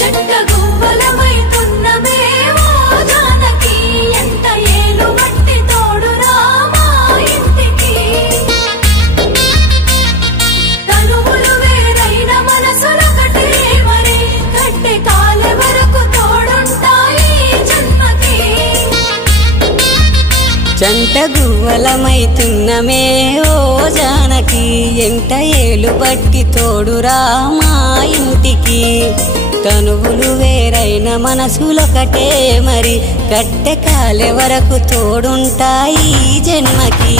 జంట గువ్వలమైతున్నమే ఓ జానకి ఎంత ఏలు బట్టి తోడురా మా ఇంటికి తనువులు వేరైన మనసులొకటే మరి కట్టె కాలె వరకు తోడుంటాయి జన్మకి జంట గువ్వలమైతున్నమే ఓ జానకి ఎంత ఏలు బట్టి తోడురా మా ఇంటికి తనువులు వేరైన మనసులొకటే మరి కట్టె కాలె వరకు తోడుంటాయి జన్మకి।